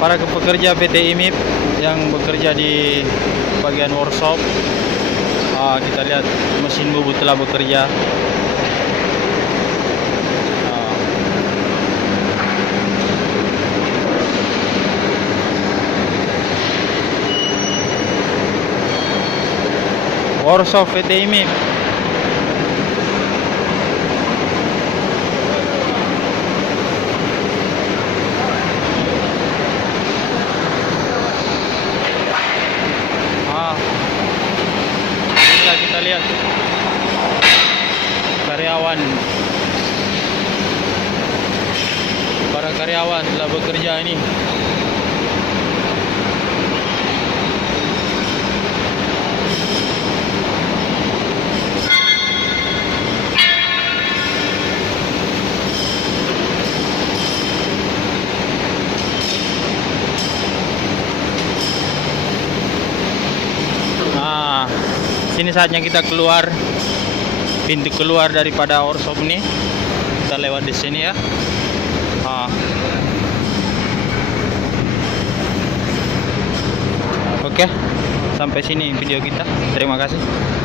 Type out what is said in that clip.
para pekerja PT IMIP yang bekerja di bagian workshop. Kita lihat mesin bubut telah bekerja. Workshop PT IMIP. Inilah kita lihat karyawan, para karyawan telah bekerja ini. Sini saatnya kita keluar, pintu keluar daripada workshop ini. Kita lewat di sini ya. Oke, sampai sini video kita. Terima kasih.